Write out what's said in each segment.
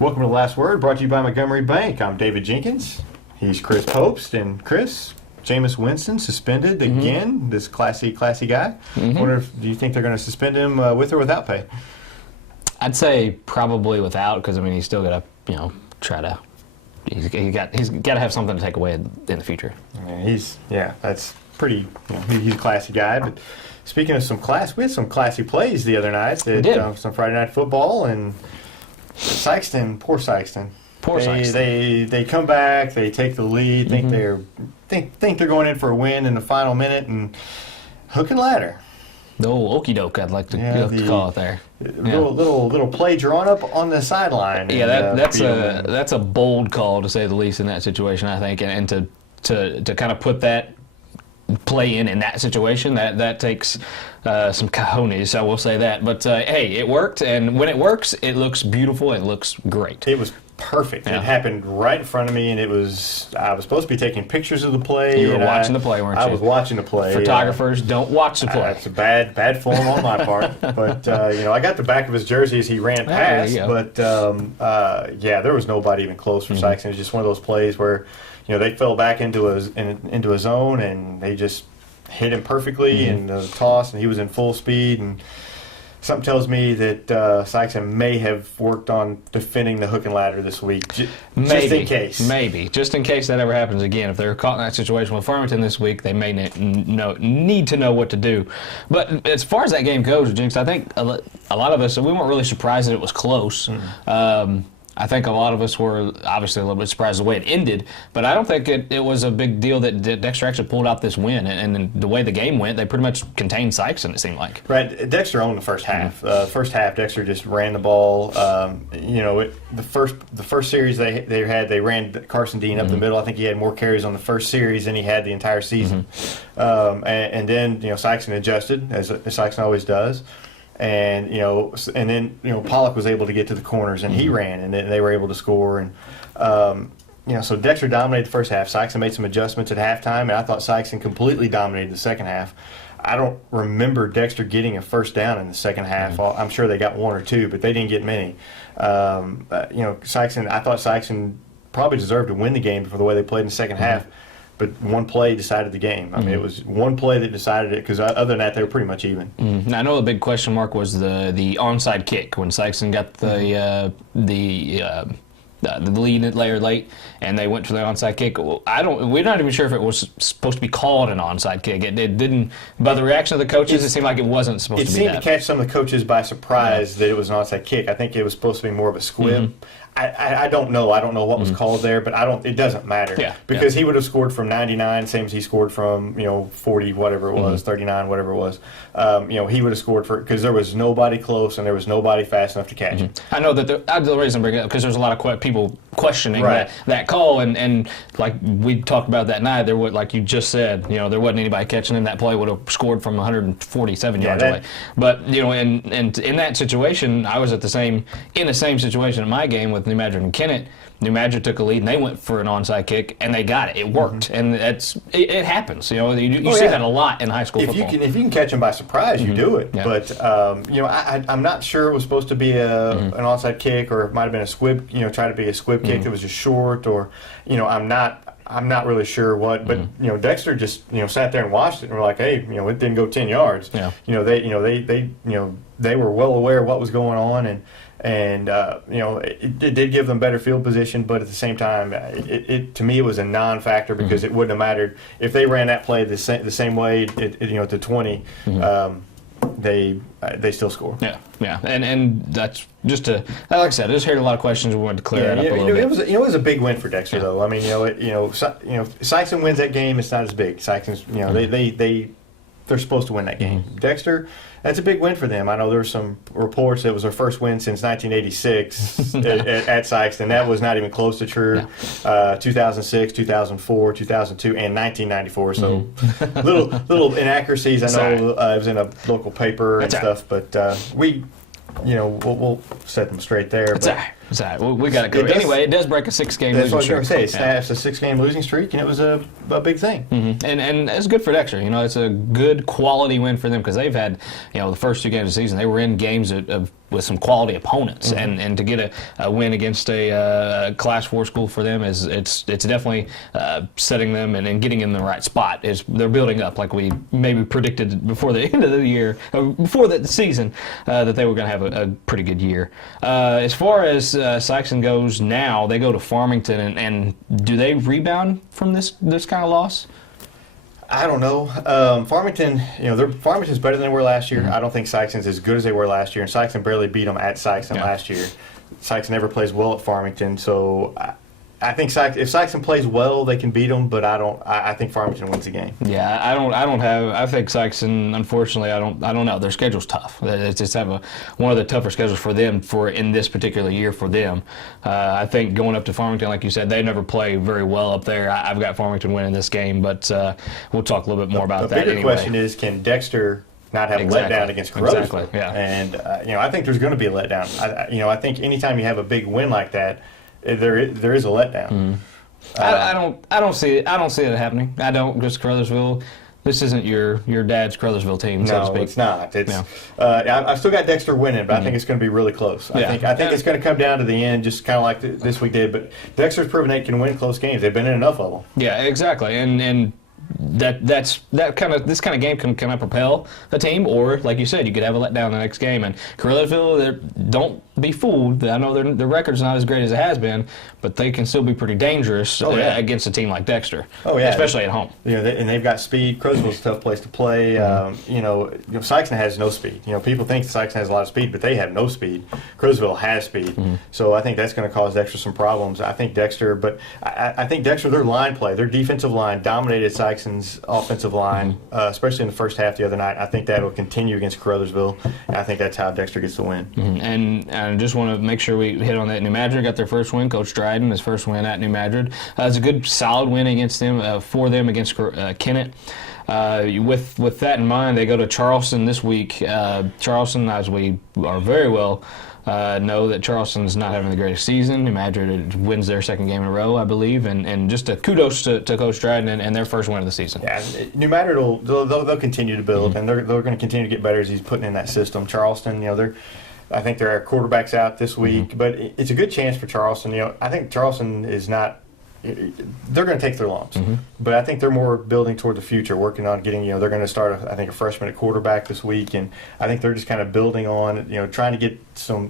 Welcome to The Last Word, brought to you by Montgomery Bank. I'm David Jenkins. He's Chris Pobst. And Chris, Jameis Winston suspended again, this classy guy. Do you think they're going to suspend him with or without pay? I'd say probably without, because, I mean, he's still got to, try to – he's got to have something to take away in the future. Yeah, that's pretty he's a classy guy. But speaking of some class, we had some classy plays the other night at some Friday Night Football, and poor Sykeston. They come back, they take the lead, think they're going in for a win in the final minute, and hook and ladder. The old okey doke, I'd like to call it there. Little play drawn up on the sideline. Yeah, that's a bold call, to say the least, in that situation, I think, and to kind of put that play in that situation, that takes some cojones, I will say that. But hey, it worked, and when it works, it looks beautiful. It looks great. It was perfect. Yeah. It happened right in front of me, and I was supposed to be taking pictures of the play. You were watching the play, weren't you? I was watching the play. Photographers don't watch the play. It's a bad form on my part. But I got the back of his jersey as he ran past. But there was nobody even close for Sykes. It was just one of those plays where they fell back into a zone, and they just hit him perfectly in the toss, and he was in full speed. And something tells me that Sykes may have worked on defending the hook and ladder this week, just in case. Maybe. Just in case that ever happens again. If they're caught in that situation with Farmington this week, they may need to know what to do. But as far as that game goes, Jinx, I think a lot of us, we weren't really surprised that it was close. I think a lot of us were obviously a little bit surprised the way it ended, but I don't think it was a big deal that Dexter actually pulled out this win. And the way the game went, they pretty much contained Sykes, and it seemed like. Right. Dexter owned the first half. First half, Dexter just ran the ball. The first series they ran Carson Dean up the middle. I think he had more carries on the first series than he had the entire season. And then Sykes adjusted, as Sykes always does. And then Pollock was able to get to the corners, and he ran, and then they were able to score. And so Dexter dominated the first half. Sykes made some adjustments at halftime, and I thought Sykes completely dominated the second half. I don't remember Dexter getting a first down in the second half. I'm sure they got one or two, but they didn't get many. I thought Sykes probably deserved to win the game for the way they played in the second half. But one play decided the game. I mean, it was one play that decided it, because other than that, they were pretty much even. Now, I know the big question mark was the onside kick when Sykes got the lead layer late, and they went for the onside kick. We're not even sure if it was supposed to be called an onside kick. It didn't. By the reaction of the coaches, it seemed like it wasn't supposed to be. It seemed to catch some of the coaches by surprise that it was an onside kick. I think it was supposed to be more of a squib. I don't know. I don't know what was called there, but it doesn't matter. Because he would have scored from 99, same as he scored from 40, whatever it was, 39, whatever it was. He would have scored because there was nobody close and there was nobody fast enough to catch him. I know that the reason I'm bringing it up, because there's a lot of people questioning that call, and like we talked about that night, there would, like you just said, there wasn't anybody catching him. That play would have scored from 147 yards away. But and in that situation, I was in the same situation in my game with New Madrid and Kennett. New Madrid took a lead, and they went for an onside kick, and they got it. It worked, and it happens. You see that a lot in high school football. If you can catch them by surprise, you do it. Yeah. But I'm not sure it was supposed to be an onside kick, or it might have been a squib. Try to be a squib kick that was just short, or I'm not really sure what. But Dexter just sat there and watched it, and we're like, hey, it didn't go 10 yards. Yeah. They were well aware of what was going on, and it did give them better field position, but at the same time, to me, it was a non-factor, because it wouldn't have mattered if they ran that play the same way. To 20, they still score. Yeah, and that's just like I said, I just heard a lot of questions. We wanted to clear that up a little bit. It was a big win for Dexter, though. I mean, Sykes wins that game. It's not as big. Sykes, they're supposed to win that game. Dexter, that's a big win for them. I know there's some reports that it was their first win since 1986 at Sykes, and that was not even close to true. 2006, 2004, 2002, and 1994. So little inaccuracies. I know it was in a local paper and stuff, but we'll set them straight there. It's all right. We got it covered. Anyway, it does break a 6-game losing streak. That's what I was going to say. It snaps a 6-game losing streak, and it was a big thing. And it's good for Dexter. It's a good quality win for them, because they've had, the first 2 games of the season, they were in games of with some quality opponents, and to get a win against a Class 4 school for them it's definitely setting them and getting in the right spot. They're building up like we maybe predicted before the end of the year, before the season, that they were going to have a pretty good year. As far as Sykeston goes now, they go to Farmington, and do they rebound from this kind of loss? I don't know. Farmington, Farmington's better than they were last year. I don't think Sykeston's as good as they were last year, and Sykeston barely beat them at Sykeston last year. Sykeston never plays well at Farmington, so I think if Sykeston plays well, they can beat them, but I think Farmington wins the game. Yeah, I think Sykeston, unfortunately, I don't know. Their schedule's tough. It's just one of the tougher schedules for them in this particular year for them. I think going up to Farmington, like you said, they never play very well up there. I've got Farmington winning this game, but we'll talk a little bit more about that anyway. The bigger question is, can Dexter not have a letdown against Carruthersville? Exactly, yeah. And, I think there's going to be a letdown. I think anytime you have a big win like that, there is a letdown. I don't see it. I don't see it happening. I don't. Just Carruthersville. This isn't your dad's Carruthersville team, so to speak. No, it's not. I've still got Dexter winning, but I think it's going to be really close. I think it's going to come down to the end, just kind of like this week did. But Dexter's proven they can win close games. They've been in enough of them. Yeah, exactly. And this kind of game can kind of propel a team, or like you said, you could have a letdown the next game. And Carruthersville, don't be fooled. I know their record's not as great as it has been, but they can still be pretty dangerous against a team like Dexter. Oh yeah, especially at home. And they've got speed. Carruthersville's a tough place to play. Sykeston has no speed. People think Sykeston has a lot of speed, but they have no speed. Carruthersville has speed, so I think that's going to cause Dexter some problems. I think Dexter, their line play, their defensive line dominated Sykeston's offensive line, especially in the first half the other night. I think that will continue against Carruthersville, and I think that's how Dexter gets the win. And I just want to make sure we hit on that. New Madrid got their first win. Coach Dryden, his first win at New Madrid. It's a good, solid win against them, for them against Kennett. With that in mind, they go to Charleston this week. Charleston, as we are very well know, that Charleston's not having the greatest season. New Madrid wins their second game in a row, I believe, and just a kudos to Coach Dryden and their first win of the season. Yeah, New Madrid they'll continue to build, and they're going to continue to get better as he's putting in that system. Charleston, I think there are quarterbacks out this week, but it's a good chance for Charleston. I think Charleston is not. They're going to take their lumps, but I think they're more building toward the future, working on getting. They're going to start, I think, a freshman at quarterback this week, and I think they're just kind of building on. Trying to get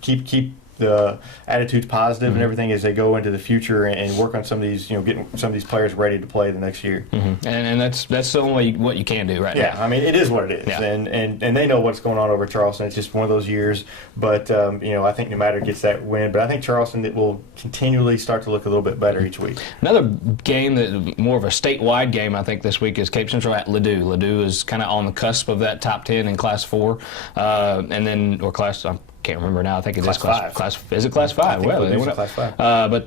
keep the attitudes positive and everything as they go into the future and work on some of these, getting some of these players ready to play the next year. And that's the only what you can do right now. Yeah, I mean, it is what it is, and they know what's going on over Charleston. It's just one of those years, but I think no matter gets that win, but I think Charleston will continually start to look a little bit better each week. Another game that more of a statewide game, I think, this week is Cape Central at Ladue. Ladue is kind of on the cusp of that top 10 in Class 4, can't remember now. I think it is Class 5. Is it Class 5? Well, they went up. Class 5. But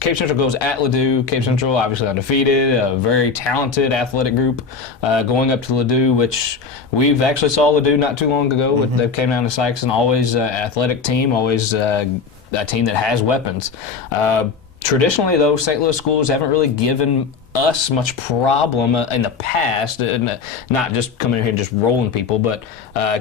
Cape Central goes at Ladue. Cape Central, obviously undefeated, a very talented athletic group, going up to Ladue, which we've actually saw Ladue not too long ago. They came down to Sykeston, always athletic team, always a team that has weapons. Traditionally, though, St. Louis schools haven't really given us much problem in the past, not just coming in here and just rolling people, but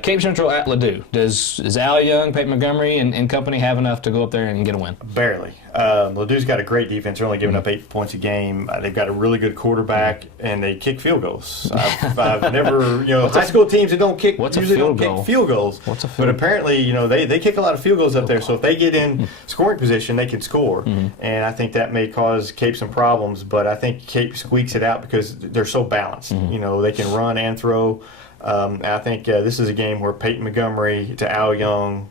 Cape Central at Ladue. Does Al Young, Peyton Montgomery, and company have enough to go up there and get a win? Barely. Ladue's got a great defense. They're only giving up 8 points a game. They've got a really good quarterback, and they kick field goals. I've never, high school teams that don't kick usually don't kick field goals. What's a field goal? But apparently, they kick a lot of field goals up there. So if they get in scoring position, they can score. And I think that may cause Cape some problems. But I think Cape squeaks it out because they're so balanced. They can run and throw. I think this is a game where Peyton Montgomery to Al Young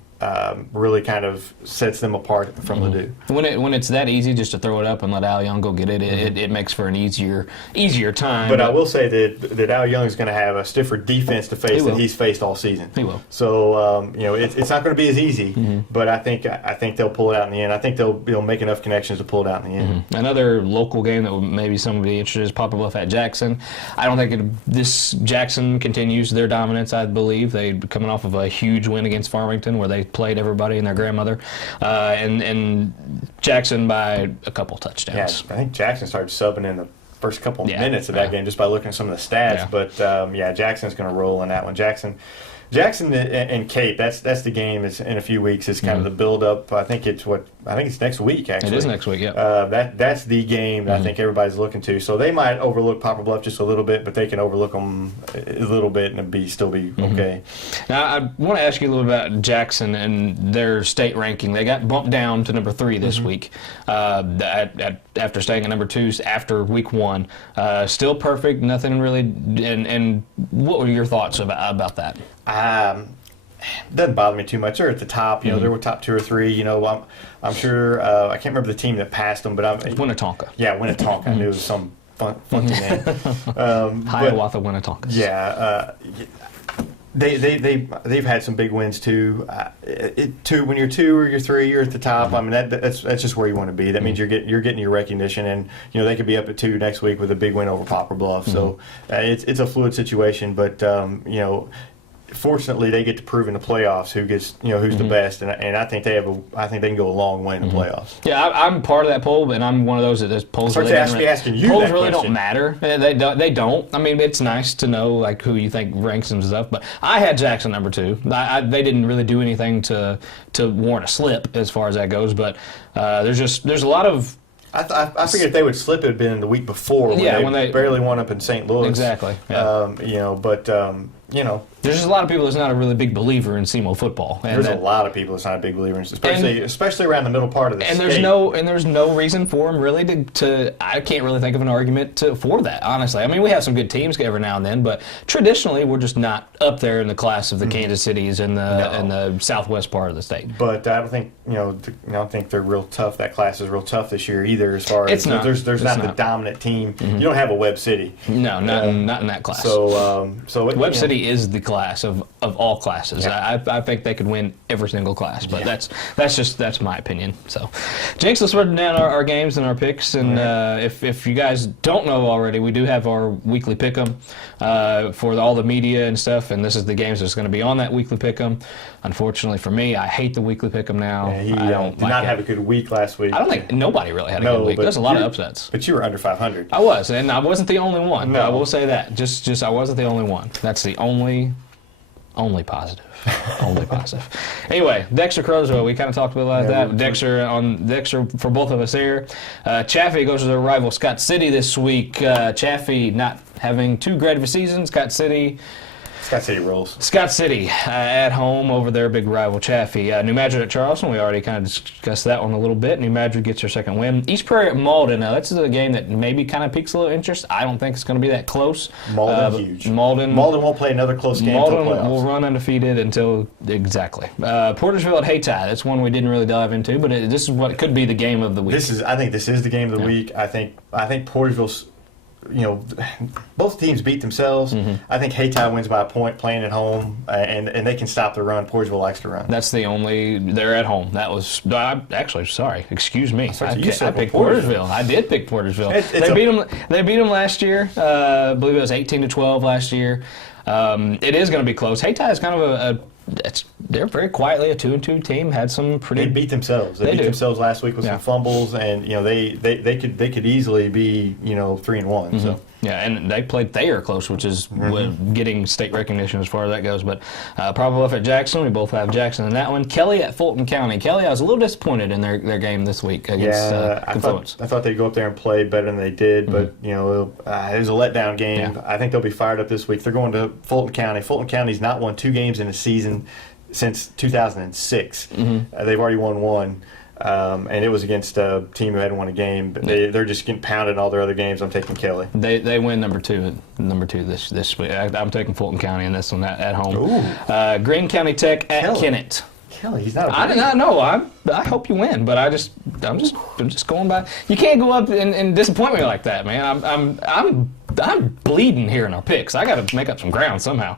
really kind of sets them apart from Ladue. When it's that easy just to throw it up and let Al Young go get it, it makes for an easier time. But I will say that Al Young is going to have a stiffer defense to face than he's faced all season. He will. So it's not going to be as easy, but I think they'll pull it out in the end. I think they'll make enough connections to pull it out in the end. Another local game that maybe some would be interested is Poplar Bluff at Jackson. I don't think this Jackson continues their dominance. I believe they're coming off of a huge win against Farmington where they played everybody and their grandmother, and Jackson by a couple touchdowns. Yeah, I think Jackson started subbing in the first couple minutes of that game just by looking at some of the stats. Yeah. But Jackson's going to roll in that one. Jackson, Jackson and Cape. That's the game. Is in a few weeks. It's kind of the build up. I think it's next week. Actually, it is next week. Yeah. That's the game that I think everybody's looking to. So they might overlook Poplar Bluff just a little bit, but they can overlook them a little bit and still be okay. Now I want to ask you a little about Jackson and their state ranking. They got bumped down to number 3 this week after staying at number 2 after week 1. Still perfect. Nothing really. And what were your thoughts about that? Doesn't bother me too much. They're at the top. You know, they were top 2 or 3. You know, I'm sure. I can't remember the team that passed them, but Winnetonka. Yeah, Winnetonka. I knew it was some funky name. Hiawatha, Winnetonka. Yeah. They've had some big wins too. When you're 2 or you're 3, you're at the top. I mean that's just where you want to be. That means you're getting your recognition, and you know they could be up at 2 next week with a big win over Poplar Bluff. So it's a fluid situation, but you know. Fortunately, they get to prove in the playoffs who's the best, and I think they can go a long way in the playoffs. Yeah, I'm part of that poll, and I'm one of those that just polls. Polls really don't matter. They don't. I mean, it's nice to know like who you think ranks and stuff, but I had Jackson number 2. They didn't really do anything to warrant a slip as far as that goes, but there's a lot of. I figured if they would slip, it would have been the week before when they barely won up in St. Louis. Exactly. Yeah. There's just a lot of people that's not a really big believer in SEMO football. And there's a lot of people that's not a big believer in it, especially around the middle part of the state. There's no reason for them really to I can't really think of an argument for that, honestly. I mean, we have some good teams every now and then, but traditionally we're just not up there in the class of the Kansas Cities and the southwest part of the state. But I don't think I don't think they're real tough. That class is real tough this year either. As far as there's not the dominant team. You don't have a Webb City. No, not in that class. So Webb City is the class of all classes. Yeah. I think they could win every single class, but that's my opinion. So, Jinx, let's run down our games and our picks. And if you guys don't know already, we do have our weekly pick'em for all the media and stuff. And this is the games that's going to be on that weekly pick'em. Unfortunately for me, I hate the weekly pick'em now. Yeah, I did not have a good week last week. I don't think nobody really had a good week. There's a lot of upsets. But you were under 500. I was, and I wasn't the only one. No. I will say that. Just I wasn't the only one. That's the only positive. Only positive. Anyway, Dexter-Crowsville, we kind of talked about that. Dexter for both of us here. Chaffee goes to their rival Scott City this week. Chaffee not having too great of a season. Scott City rolls. Scott City at home over their big rival Chaffee. New Madrid at Charleston, we already kind of discussed that one a little bit. New Madrid gets their second win. East Prairie at Malden. Now, that's a game that maybe kind of piques a little interest. I don't think it's going to be that close. Malden huge. Malden won't play another close game until playoffs. Will run undefeated until exactly. Portersville at Hayti. That's one we didn't really dive into, but this is what could be the game of the week. I think this is the game of the week. I think Portersville's. Both teams beat themselves. I think Hayti wins by a point playing at home, and they can stop the run. Portersville likes to run. That's the only. They're at home. That was actually sorry. Excuse me. I picked Portersville. I did pick Portersville. They beat them last year. I believe it was 18-12 last year. It is going to be close. Hayti is kind of they're very quietly a 2-2 team. Had some pretty. They beat themselves. They beat themselves last week with some fumbles, and they could easily be 3-1. So. Yeah, and they played Thayer close, which is getting state recognition as far as that goes. But Poplar Bluff at Jackson, we both have Jackson in that one. Kelly at Fulton County. Kelly, I was a little disappointed in their game this week against Confluence. I thought they'd go up there and play better than they did, but it was a letdown game. Yeah. I think they'll be fired up this week. They're going to Fulton County. Fulton County's not won 2 games in a season since 2006. They've already won 1. And it was against a team who hadn't won a game, but they're just getting pounded in all their other games. I'm taking Kelly. They win number two this week. I'm taking Fulton County in this one at home. Greene County Tech at Kennett. Kelly, he's not a I did not know. I hope you win, but I'm just going by. You can't go up and disappoint me like that, man. I'm bleeding here in our picks. I got to make up some ground somehow.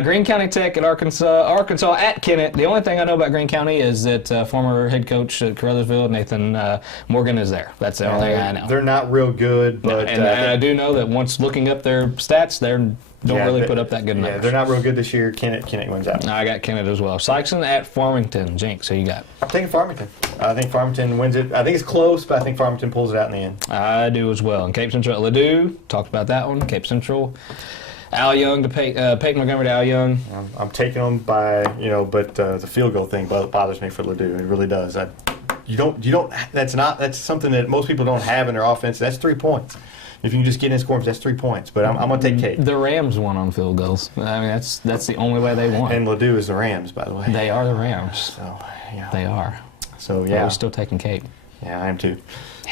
Greene County Tech at Arkansas at Kennett. The only thing I know about Greene County is that former head coach at Caruthersville, Nathan Morgan, is there. That's the only thing I know. They're not real good, but and I do know that once looking up their stats, they don't put up that good numbers. Yeah, they're not real good this year. Kennett wins out. I got Kennett as well. Sykeston at Farmington. Jinx, who you got? I'm taking Farmington. I think Farmington wins it. I think it's close, but I think Farmington pulls it out in the end. I do as well. And Cape Central at Ladue. Talked about that one. Cape Central Al Young to Peyton Montgomery to Al Young. I'm taking them by, but the field goal thing bothers me for Ladue. It really does. That's something that most people don't have in their offense. That's 3 points. If you can just get in scoring, that's 3 points. But I'm going to take Kate. The Rams won on field goals. I mean, that's the only way they won. And Ladue is the Rams, by the way. They are the Rams. So, yeah. They are. So, But yeah. we're still taking Kate. Yeah, I am too.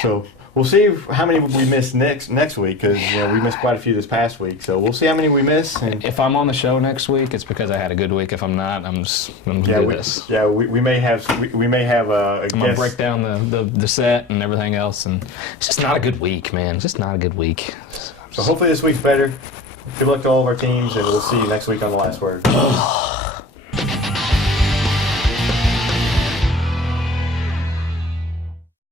So we'll see how many we miss next week because we missed quite a few this past week. So we'll see how many we miss. And If I'm on the show next week, it's because I had a good week. If I'm not, I'm going to do this. Yeah, we may have a I'm going to break down the set and everything else. And it's just not a good week, man. It's just not a good week. So hopefully this week's better. Good luck to all of our teams, and we'll see you next week on The Last Word.